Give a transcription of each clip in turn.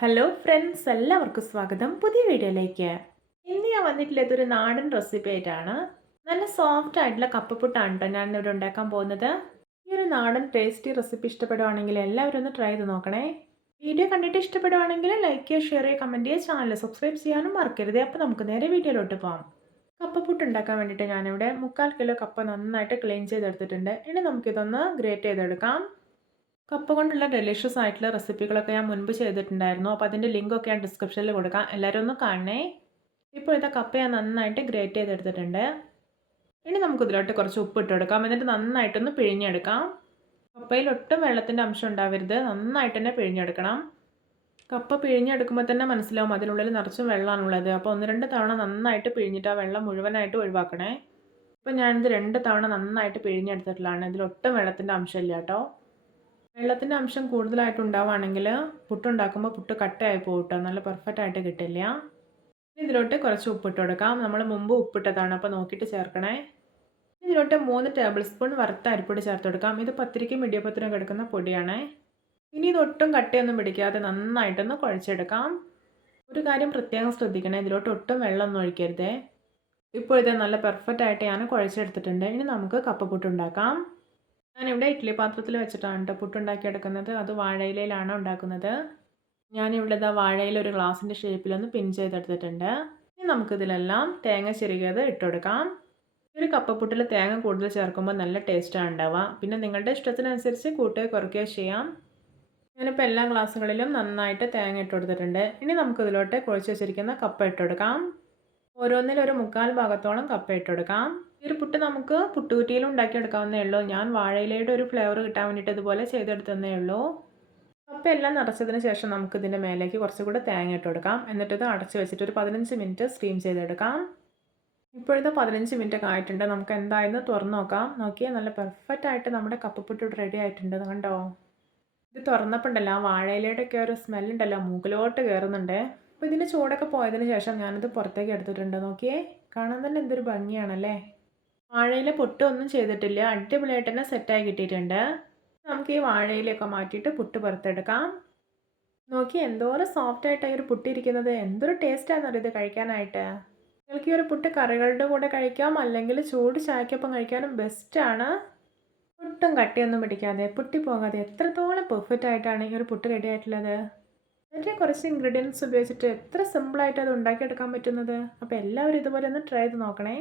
Hello friends എല്ലാവർക്കും സ്വാഗതം. പുതിയ വീഡിയോയിലേക്ക്. ഇന്ന് ഞാൻ വന്നിട്ടുള്ളത് ഒരു നാടൻ റെസിപ്പി ആയിട്ടാണ്. നല്ല സോഫ്റ്റ് ആയിട്ടുള്ള കപ്പപ്പുട്ടാണ് കേട്ടോ ഞാൻ ഇവിടെ ഉണ്ടാക്കാൻ പോകുന്നത്. ഈ ഒരു നാടൻ ടേസ്റ്റി റെസിപ്പി ഇഷ്ടപ്പെടുവാണെങ്കിൽ എല്ലാവരും ഒന്ന് ട്രൈ ചെയ്ത് നോക്കണേ. വീഡിയോ കണ്ടിട്ട് ഇഷ്ടപ്പെടുവാണെങ്കിൽ ലൈക്ക് ചെയ്യുക ഷെയർ ചെയ്യുക കമന്റ് ചെയ്യുക ചാനൽ സബ്സ്ക്രൈബ് ചെയ്യാനും മറക്കരുത്. അപ്പോൾ നമുക്ക് നേരെ വീഡിയോയിലോട്ട് പോകാം കപ്പപ്പുട്ട് ഉണ്ടാക്കാൻ വേണ്ടിയിട്ട് ഞാനിവിടെ മുക്കാൽ കിലോ കപ്പ നന്നായിട്ട് ക്ലീൻ ചെയ്തെടുത്തിട്ടുണ്ട്. ഇനി നമുക്കിതൊന്ന് ഗ്രേറ്റ് ചെയ്തെടുക്കാം. കപ്പ കൊണ്ടുള്ള ഡെലിഷ്യസ് ആയിട്ടുള്ള റെസിപ്പികളൊക്കെ ഞാൻ മുൻപ് ചെയ്തിട്ടുണ്ടായിരുന്നു. അപ്പോൾ അതിന്റെ ലിങ്കൊക്കെ ഞാൻ ഡിസ്ക്രിപ്ഷനിൽ കൊടുക്കാം. എല്ലാവരും ഒന്ന് കാണണേ. ഇപ്പോൾ ഇതാ കപ്പ ഞാൻ നന്നായിട്ട് ഗ്രേറ്റ് ചെയ്തെടുത്തിട്ടുണ്ട്. ഇനി നമുക്ക് ഇതിലോട്ട് കുറച്ച് ഉപ്പ് ഇട്ട് കൊടുക്കാം. എന്നിട്ട് നന്നായിട്ടൊന്ന് പിഴിഞ്ഞെടുക്കാം. കപ്പയിൽ ഒട്ടും വെള്ളത്തിന്റെ അംശം ഉണ്ടാവരുത്. നന്നായിട്ട് തന്നെ പിഴിഞ്ഞെടുക്കണം. കപ്പ പിഴിഞ്ഞെടുക്കുമ്പോൾ തന്നെ മനസ്സിലാവും അതിനുള്ളിൽ നിറച്ചും വെള്ളമാണുള്ളത്. അപ്പോൾ ഒന്ന് രണ്ട് തവണ നന്നായിട്ട് പിഴിഞ്ഞിട്ട് ആ വെള്ളം മുഴുവനായിട്ട് ഒഴിവാക്കണേ. ഇപ്പോൾ ഞാനിത് രണ്ട് തവണ നന്നായിട്ട് പിഴിഞ്ഞെടുത്തിട്ടുള്ളതാണ്. ഇതിലൊട്ടും വെള്ളത്തിന്റെ അംശമില്ല കേട്ടോ. വെള്ളത്തിന്റെ അംശം കൂടുതലായിട്ട് ഉണ്ടാവുകയാണെങ്കിൽ പുട്ടുണ്ടാക്കുമ്പോൾ പുട്ട് കട്ടയായി പോകട്ടോ നല്ല പെർഫെക്റ്റ് ആയിട്ട് കിട്ടില്ല. ഇതിലോട്ട് കുറച്ച് ഉപ്പിട്ട് കൊടുക്കാം. നമ്മൾ മുമ്പ് ഉപ്പിട്ടതാണ്. അപ്പോൾ നോക്കിയിട്ട് ചേർക്കണേ. ഇതിലോട്ട് മൂന്ന് ടേബിൾ സ്പൂൺ വറുത്ത അരിപ്പൊടി ചേർത്ത് കൊടുക്കാം. ഇത് പത്തിരിക്കും ഇടിയപ്പത്തിനും കിടക്കുന്ന പൊടിയാണ്. ഇനി ഇതൊട്ടും കട്ടയൊന്നും പിടിക്കാതെ നന്നായിട്ടൊന്ന് കുഴച്ചെടുക്കാം. ഒരു കാര്യം പ്രത്യേകം ശ്രദ്ധിക്കണേ. ഇതിലോട്ട് ഒട്ടും വെള്ളമൊന്നും ഒഴിക്കരുതേ. ഇപ്പോൾ ഇത് നല്ല പെർഫെക്റ്റ് ആയിട്ട് ഞാൻ കുഴച്ചെടുത്തിട്ടുണ്ട്. ഇനി നമുക്ക് കപ്പപ്പുട്ട് ഉണ്ടാക്കാം. ഞാനിവിടെ ഇഡ്ഡലി പാത്രത്തിൽ വെച്ചിട്ടാണ് കേട്ടോ പുട്ടുണ്ടാക്കിയെടുക്കുന്നത് അത് വാഴയിലയിലാണ് ഉണ്ടാക്കുന്നത്. ഞാനിവിടെ ഇതാ വാഴയിൽ ഒരു ഗ്ലാസിന്റെ ഷേപ്പിലൊന്ന് പിൻ ചെയ്തെടുത്തിട്ടുണ്ട്. ഇനി നമുക്കിതിലെല്ലാം തേങ്ങ ചെറുകിയത് ഇട്ടുകൊടുക്കാം ഒരു കപ്പപ്പുട്ടിൽ തേങ്ങ കൂടുതൽ ചേർക്കുമ്പോൾ നല്ല ടേസ്റ്റാണ് ഉണ്ടാവുക. പിന്നെ നിങ്ങളുടെ ഇഷ്ടത്തിനനുസരിച്ച് കൂട്ടുകയോ കുറയ്ക്കുകയോ ചെയ്യാം. ഞാനിപ്പോൾ എല്ലാ ഗ്ലാസ്സുകളിലും നന്നായിട്ട് തേങ്ങ ഇട്ട് കൊടുത്തിട്ടുണ്ട് ഇനി നമുക്കിതിലോട്ട് കുഴച്ച് വെച്ചിരിക്കുന്ന കപ്പ ഇട്ട് കൊടുക്കാം ഓരോന്നിലും ഒരു മുക്കാൽ ഭാഗത്തോളം കപ്പ ഇട്ടെടുക്കാം. ഈ ഒരു പുട്ട് നമുക്ക് പുട്ടുകുറ്റിയിൽ ഉണ്ടാക്കിയെടുക്കാവുന്നേ ഉള്ളൂ. ഞാൻ വാഴയിലയുടെ ഒരു ഫ്ലേവർ കിട്ടാൻ വേണ്ടിയിട്ട് ഇതുപോലെ ചെയ്തെടുത്തതേ ഉള്ളൂ. കപ്പ എല്ലാം നിറച്ചതിന് ശേഷം നമുക്ക് ഇതിന്റെ മേലേക്ക് കുറച്ചുകൂടെ തേങ്ങ ഇട്ട് കൊടുക്കാം എന്നിട്ട് ഇത് അടച്ച് വെച്ചിട്ട് ഒരു പതിനഞ്ച് മിനിറ്റ് സ്റ്റീം ചെയ്തെടുക്കാം. ഇപ്പോഴത്തെ പതിനഞ്ച് മിനിറ്റ് ഒക്കെ ആയിട്ടുണ്ട്. നമുക്ക് എന്തായെന്ന് തുറന്ന് നോക്കാം. നോക്കിയാൽ നല്ല പെർഫെക്റ്റ് ആയിട്ട് നമ്മുടെ കപ്പപ്പുട്ട് റെഡി ആയിട്ടുണ്ട് കണ്ടോ? ഇത് ആ വാഴയിലയുടെ ഒക്കെ ഒരു സ്മെല്ലുണ്ടല്ലോ മൂക്കിലോട്ട് കയറുന്നുണ്ട് അപ്പോൾ ഇതിന്റെ ചൂടൊക്കെ പോയതിന് ശേഷം ഞാനിത് പുറത്തേക്ക് എടുത്തിട്ടുണ്ട്. നോക്കിയേ കാണാൻ തന്നെ എന്തൊരു ഭംഗിയാണല്ലേ? വാഴയില പൊട്ടൊന്നും ചെയ്തിട്ടില്ല. അടിപൊളിയായിട്ട് തന്നെ സെറ്റായി കിട്ടിയിട്ടുണ്ട്. നമുക്ക് ഈ വാഴയിലൊക്കെ മാറ്റിയിട്ട് പുട്ട് പുറത്തെടുക്കാം. നോക്കി എന്തോരം സോഫ്റ്റ് ആയിട്ടാണ് ഈ ഒരു പുട്ടിരിക്കുന്നത് എന്തൊരു ടേസ്റ്റാണെന്ന് ഇത് കഴിക്കാനായിട്ട്? നിങ്ങൾക്ക് ഈ ഒരു പുട്ട് കറികളുടെ കൂടെ കഴിക്കാം അല്ലെങ്കിൽ ചൂട് ചായക്കൊപ്പം കഴിക്കാനും ബെസ്റ്റാണ് പുട്ടും കട്ടിയൊന്നും പിടിക്കാതെ പൊട്ടി പോകാതെ എത്രത്തോളം പെർഫെക്റ്റ് ആയിട്ടാണ് ഈ ഒരു പുട്ട് റെഡി ആയിട്ടുള്ളത്. അതിന്റെ കുറച്ച് ഇൻഗ്രീഡിയൻസ് ഉപയോഗിച്ചിട്ട് എത്ര സിമ്പിളായിട്ട് അത് ഉണ്ടാക്കിയെടുക്കാൻ പറ്റുന്നത്? അപ്പോൾ എല്ലാവരും ഇതുപോലെ ഒന്ന് ട്രൈ ചെയ്ത് നോക്കണേ.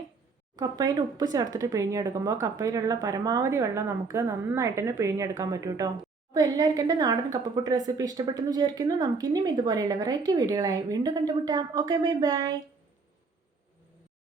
കപ്പയിൽ ഉപ്പ് ചേർത്തിട്ട് പിഴിഞ്ഞെടുക്കുമ്പോൾ കപ്പയിലുള്ള പരമാവധി വെള്ളം നമുക്ക് നന്നായിട്ട് തന്നെ പിഴിഞ്ഞെടുക്കാൻ പറ്റും കേട്ടോ അപ്പോൾ എല്ലാവർക്കും എന്റെ നാടൻ കപ്പപ്പുട്ട് റെസിപ്പി ഇഷ്ടപ്പെട്ടെന്ന് വിചാരിക്കുന്നു. നമുക്കിനിയും ഇതുപോലെയുള്ള വെറൈറ്റി വീഡിയോകളായി വീണ്ടും കണ്ടുമുട്ടാം. Okay bye bye